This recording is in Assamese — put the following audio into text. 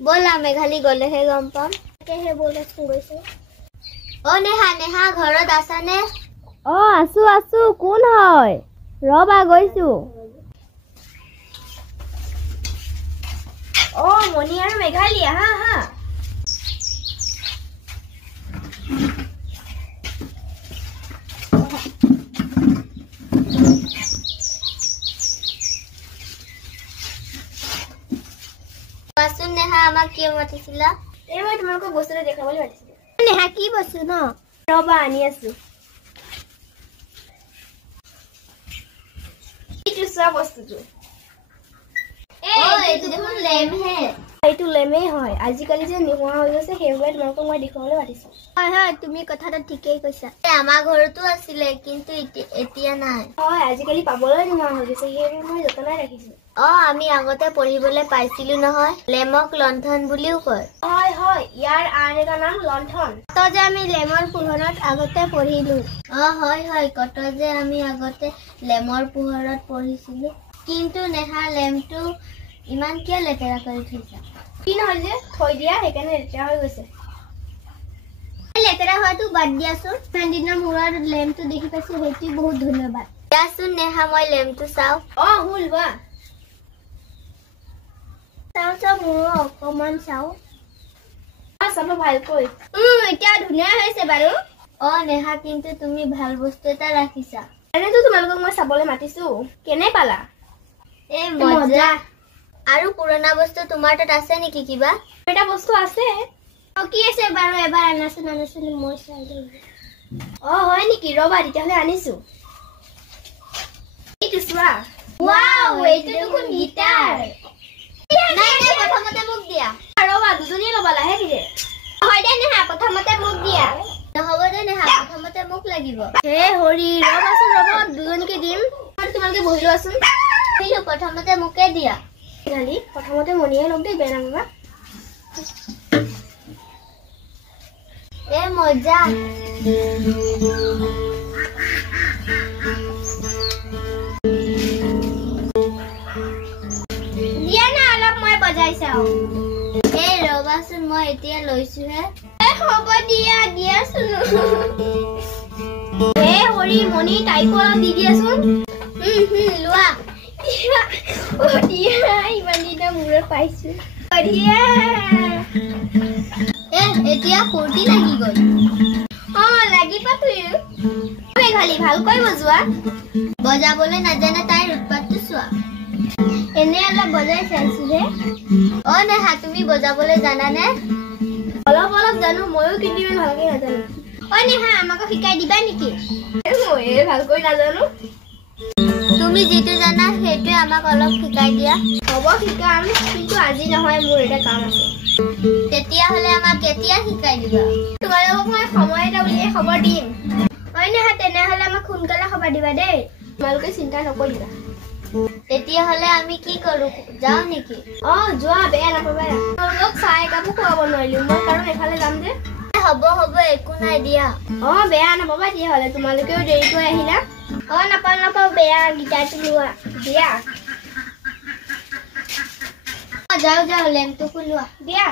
बोला मेघाली गले हे गम पाम केहे बोले গৈছে ओ नेहा नेहा घरत आसाने ओ आसु आसु कोन হয় रबा গৈছো ओ मनी और मेघाली हां हां বাসুন নেহা আমাক কি মাতিছিলা এই মই তোমাক বস্তুটা দেখাবলৈ মাতিছিলো নেহা কি বস্তু ন ৰবা আনি আছো এইটো সব বস্তুটো এইটো দেখোন লেম হে এইটো লেমে হয় আজিকালি যে নিহোৱা হৈ গৈছে হেউৱে তোমাক মই দেখাবলৈ মাতিছো হয় হয় তুমি কথাটা ঠিকই কৈছা আমাৰ ঘৰতো আছিলে কিন্তু এতিয়া নাই হয় আজিকালি পাবলৈ নিহোৱা হৈ গৈছে হেউৱে মই যতনাই ৰাখিছো আমি আগতে পঢ়িবলৈ পাইছিলো নহয় লেমক লণ্ঠন বুলিও কয় হয় হয় ইয়াৰ আন এটা নাম লণ্ঠন তো যে আমি লেমৰ পোহৰত আগতে পঢ়িলো হয় হয় কত যে আমি আগতে লেমৰ পোহৰত পঢ়িছিলো কিন্তু নেহা লেমটো ইমান কিয় লেতেৰা কৰি থৈছা কি নহয় যে থৈ দিয়া সেইকাৰণে লেতেৰা হৈ গৈছে লেতেৰা হোৱাটো বাদ দিয়াচোন দিনৰ মূৰত লেমটো দেখি পাইছো সেইটো বহুত ধন্যবাদ দিয়াচোন নেহা মই লেমটো চাওঁ হুল বা মোৰ অকমান চাওঁ চাব ভালকৈ এতিয়া ধুনীয়া হৈছে বাৰু নেহা কিন্তু তুমি ভাল বস্তু এটা ৰাখিছা এনেতো তোমালোকক মই চাবলৈ মাতিছো কেনে পালা মজা আৰু পুৰণা বস্তু তোমাৰ তাত আছে নেকি কিবা এটা বস্তু আছে কি আছে বাৰু এবাৰ আনাচোন মই চাই দিম হয় নেকি ৰবা তেতিয়াহ'লে আনিছো এইটো চোৱা ৱাও এইটো দেখোন গিটাৰ নাই নাই প্ৰথমতে মোক দিয়া ৰবা দুজনী লবা লাহে ধীৰে হয় দে নেহা প্ৰথমতে মোক দিয়া নহব দে নেহা প্ৰথমতে মোক লাগিব হে হৰি ৰবাচোন ৰবা দুজনীকে দিম তোমালোকে বহি লোৱাচোন কিন্তু প্ৰথমতে মোকে দিয়া গালি প্ৰথমতে মনিয়ে লগ দেই বেয়া নামাবা মজা দিয়া না অলপ মই বজাই চাও ৰবাচোন মই এতিয়া লৈছো হে হ'ব দিয়া দিয়াচোন হৰি মনি তাইকো অলপ দি দিয়াচোন লোৱা ইমান দিনৰ মূৰত পাইছো এতিয়া ফূৰ্তি লাগি গল লাগিব মেঘালী ভালকৈ বজোৱা বজাবলৈ নাজানে তাইৰ উৎপাতটো চোৱা এনে অলপ বজাই চাইছো হে নেহা তুমি বজাবলৈ জানানে অলপ অলপ জানো ময়ো কিন্তু ইমান ভালকৈ নাজানো নেহা আমাক শিকাই দিবা নেকি মই ভালকৈ নাজানো তুমি যেটো জানা হেটো আমাক অলপ শিকাই দিয়া হ'ব শিকাম কিন্তু আজি নহয় মোৰ এটা কাম আছে তেতিয়া হলে আমাক কেতিয়া শিকাই দিবা তোমালোকক মই সময় এটা উলিয়াই খবৰ দিম নেহা তেনে হলে আমাক সোনকালে খবৰ দিবা দেই তোমালোকে চিন্তা নকৰিবা তেতিয়া হলে আমি কি কৰো যাও নেকি যোৱা বেয়া নাপাবা তোমালোকক চাই কাপো খুৱাব নোৱাৰিলো মই কাৰণ এফালে যাম যে হ'ব হ'ব একো নাই দিয়া বেয়া নাপাবা দিয়া হলে তোমালোকেও দেৰিকৈ আহিলা নাপাও বেয়া গিটাৰটো লোৱা দিয়া যাও লেমটো খোলোৱা দিয়া